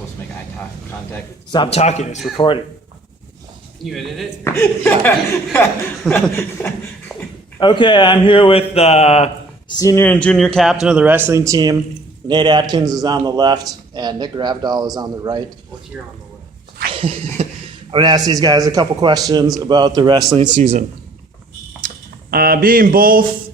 supposed to make eye contact? Stop talking. It's recording. You edited it? Okay, I'm here with the senior and junior captain of the wrestling team. Nate Adkins is on the left, and Nick Gravdahl is on the right. What's here on the left? I'm going to ask these guys a couple questions about the wrestling season. Being both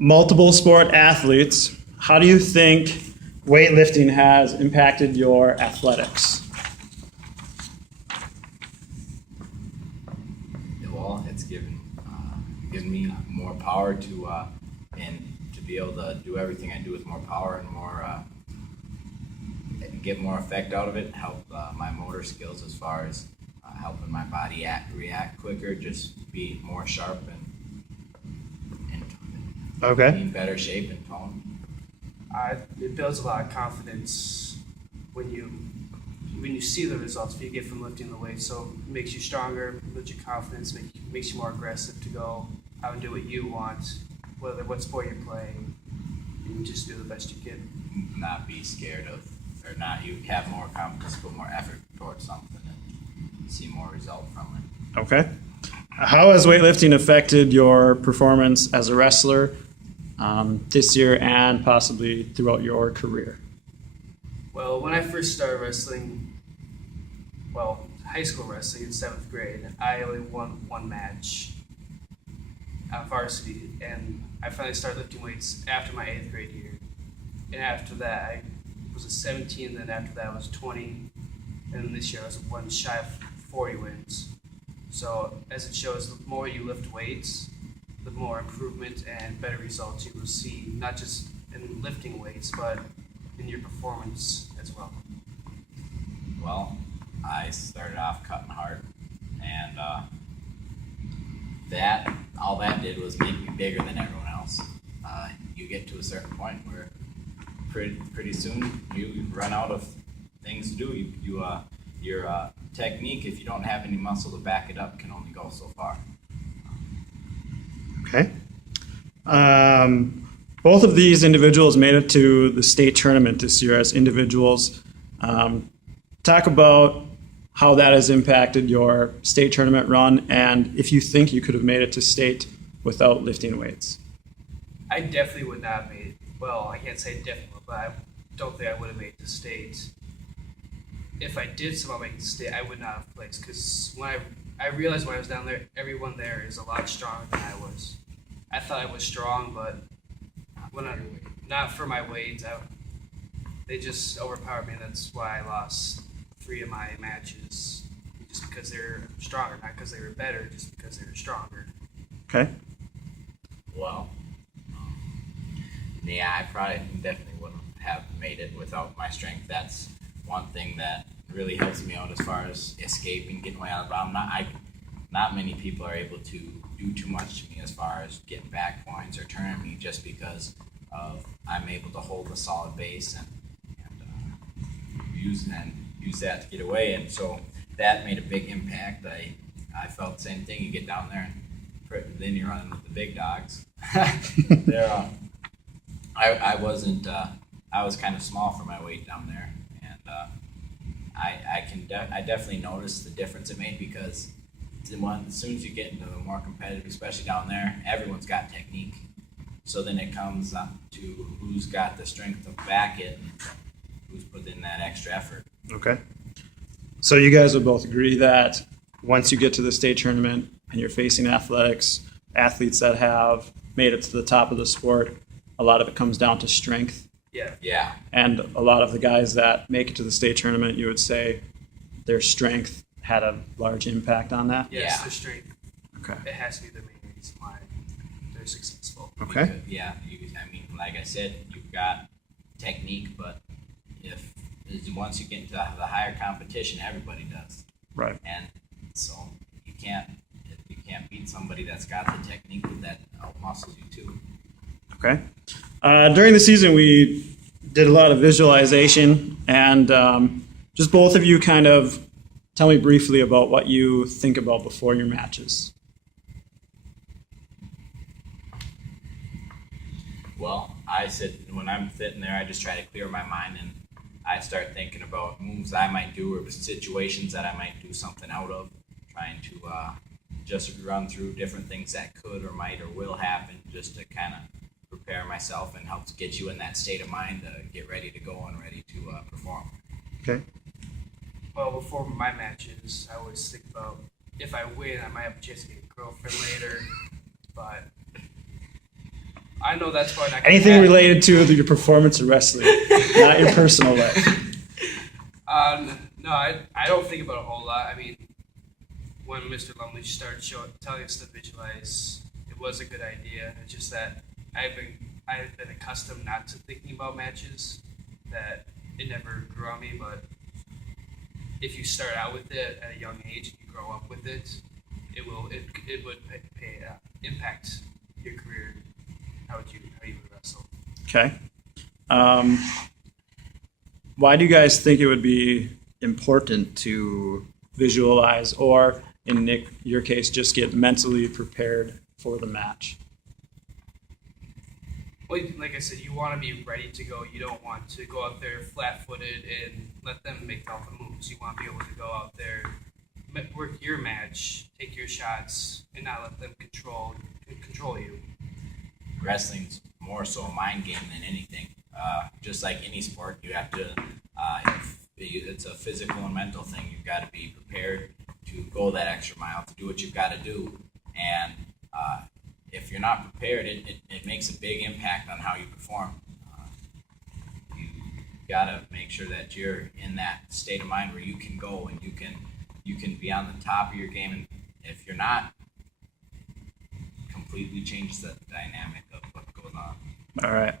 multiple sport athletes, how do you think weightlifting has impacted your athletics? Well, it's given me more power to be able to do everything I do with more power and more get more effect out of it. Help my motor skills as far as helping my body react quicker, just be more sharp and Okay. be in better shape and tone. It builds a lot of confidence when you see the results you get from lifting the weight. So it makes you stronger, builds your confidence, makes you more aggressive to go out and do what you want, whether what sport you're playing. You just do the best you can. Not be scared of, or not. You have more confidence, put more effort towards something, and see more result from it. Okay. How has weightlifting affected your performance as a wrestler this year and possibly throughout your career? Well, when I first started wrestling, high school wrestling in 7th grade, I only won one match on varsity, and I finally started lifting weights after my 8th grade year. And after that, I was at 17, then after that I was 20, and this year I was one shy of 40 wins. So as it shows, the more you lift weights, the more improvement and better results you will see, not just in lifting weights, but in your performance as well. Well, I started off cutting hard, and all that did was make me bigger than everyone else. You get to a certain point where pretty soon you run out of things to do. Your technique, if you don't have any muscle to back it up, can only go so far. Okay. Both of these individuals made it to the state tournament this year as individuals. Talk about how that has impacted your state tournament run, and if you think you could have made it to state without lifting weights. I definitely would not have made it. Well, I can't say definitely, but I don't think I would have made it to state. If I did somehow make it to state, I would not have placed, because when I realized when I was down there, everyone there is a lot stronger than I was. I thought I was strong, but not for my weight. They just overpowered me, and that's why I lost 3 of my matches, just because they're stronger, not because they were better, just because they were stronger. Okay. Well, yeah, I probably definitely wouldn't have made it without my strength. That's one thing that really helps me out as far as escaping, getting away out of the problem. Not many people are able to do too much to me as far as getting back points or turning me, just because I'm able to hold a solid base and use that to get away. And so that made a big impact. I felt the same thing. You get down there, and then you're running with the big dogs. I was kind of small for my weight down there, and I definitely noticed the difference it made, because as soon as you get into the more competitive, especially down there, everyone's got technique. So then it comes up to who's got the strength to back it, and who's put in that extra effort. Okay. So you guys would both agree that once you get to the state tournament and you're facing athletes that have made it to the top of the sport, a lot of it comes down to strength. Yeah. And a lot of the guys that make it to the state tournament, you would say their strength had a large impact on that? Yes, their strength. Okay. It has to be the main reason why they're successful. Okay. Like I said, you've got technique, but once you get into the higher competition, everybody does. Right. And so you can't beat somebody that's got the technique that outmuscles you too. Okay. During the season, we did a lot of visualization, and just both of you kind of tell me briefly about what you think about before your matches. Well, when I'm sitting there, I just try to clear my mind and I start thinking about moves I might do or situations that I might do something out of, trying to just run through different things that could or might or will happen just to kind of prepare myself and helps get you in that state of mind to get ready to go and ready to perform. Okay. Well, before my matches, I always think about if I win, I might have a chance to get a girlfriend later. But I know that's probably not gonna Anything happen. related to your performance in wrestling, not your personal life. No, I don't think about it a whole lot. I mean, when Mr. Lumley started telling us to visualize, it was a good idea. It's just that I've been accustomed not to thinking about matches, that it never grew on me. But if you start out with it at a young age and you grow up with it, it would impact your career. How you would wrestle. Okay. Why do you guys think it would be important to visualize, or in Nick, your case, just get mentally prepared for the match? Well, like I said, you want to be ready to go. You don't want to go out there flat-footed and let them make all the moves. You want to be able to go out there, work your match, take your shots, and not let them control you. Wrestling's more so a mind game than anything. Just like any sport, you have to. It's a physical and mental thing. You've got to be prepared to go that extra mile, to do what you've got to do. And if you're not prepared, it makes a big impact on how you perform. You got to make sure that you're in that state of mind where you can go and you can be on the top of your game. And if you're not, completely changes the dynamic of what goes on. All right.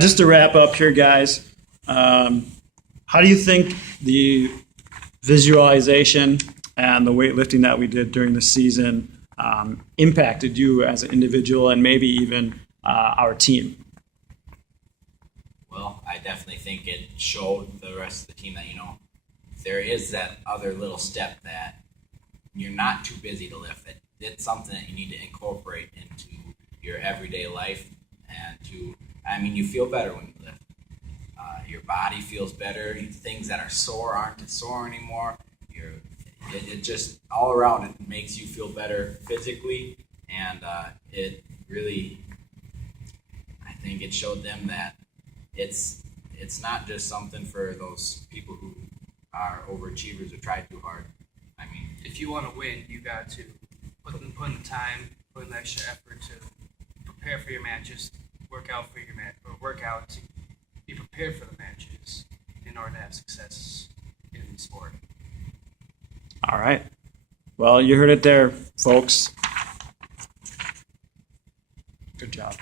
Just to wrap up here, guys, how do you think the visualization and the weightlifting that we did during the season impacted you as an individual and maybe even our team? Well, I definitely think it showed the rest of the team that, there is that other little step that you're not too busy to lift. It's something that you need to incorporate into your everyday life, and you feel better when you lift. Your body feels better. Things that are sore aren't sore anymore. It just all around it makes you feel better physically, and it really, I think it showed them that it's not just something for those people who are overachievers or try too hard. I mean, If you want to win, you got to put in the time, put in the extra effort to prepare for your matches, work out to be prepared for the matches in order to have success in the sport. All right. Well, you heard it there, folks. Good job.